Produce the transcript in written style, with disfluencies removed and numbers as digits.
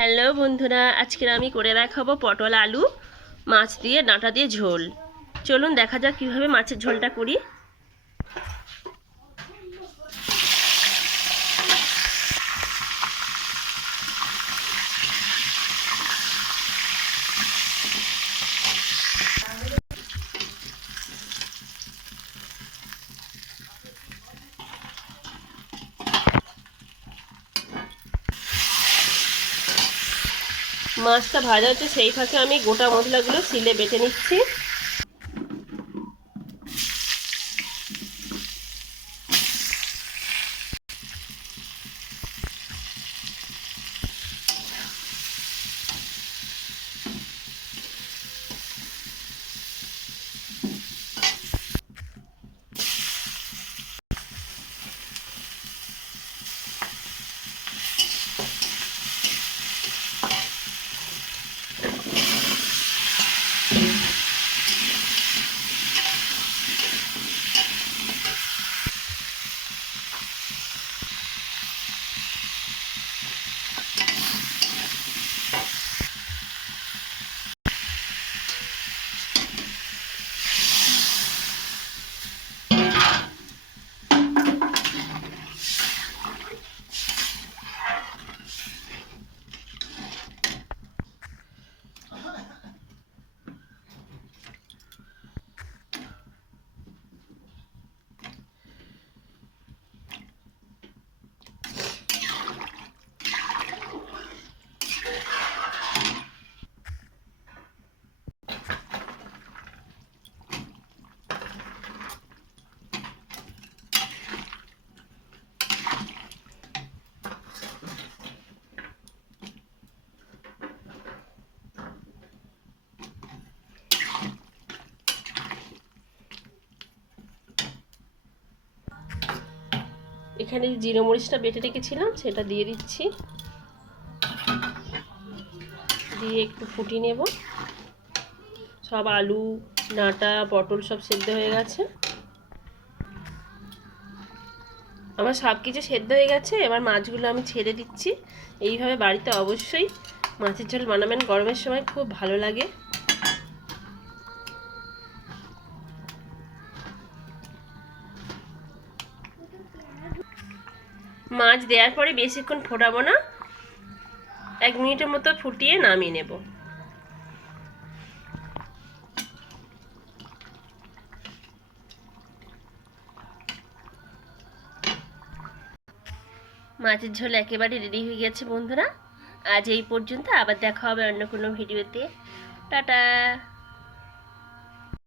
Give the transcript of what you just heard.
Hello বন্ধুরা, আজকের আমি করে দেখাবো পটল আলু মাছ দিয়ে ডাঁটা দিয়ে ঝোল। চলুন দেখা যাক কীভাবে মাছের ঝোলটা করি। মাছটা ভাজা হচ্ছে, সেই ফাঁকে আমি গোটা মশলাগুলো শিলে বেটে নিচ্ছি। এখানে জিরে মরিচটা বেটে রেখেছিলাম, সেটা দিয়ে দিচ্ছি। দিয়ে একটু ফুটিয়ে নেব। সব আলু ডাঁটা পটল সব সেদ্ধ হয়ে গেছে। আমার সব কিছু সেদ্ধ হয়ে গেছে। এবার মাছগুলো আমি ছেড়ে দিচ্ছি। এইভাবে বাড়িতে অবশ্যই মাছের ঝোল বানাবেন, গরমের সময় খুব ভালো লাগে। মাছ দেওয়ার পরে বেশিক্ষণ ফোটাবো না, 1 মিনিটের মতো ফুটিয়ে নামিয়ে নেব। মাছের ঝোল একেবারে রেডি হয়ে গেছে বন্ধুরা। আজ এই পর্যন্ত, আবার দেখা হবে অন্য কোনো ভিডিওতে। টাটা।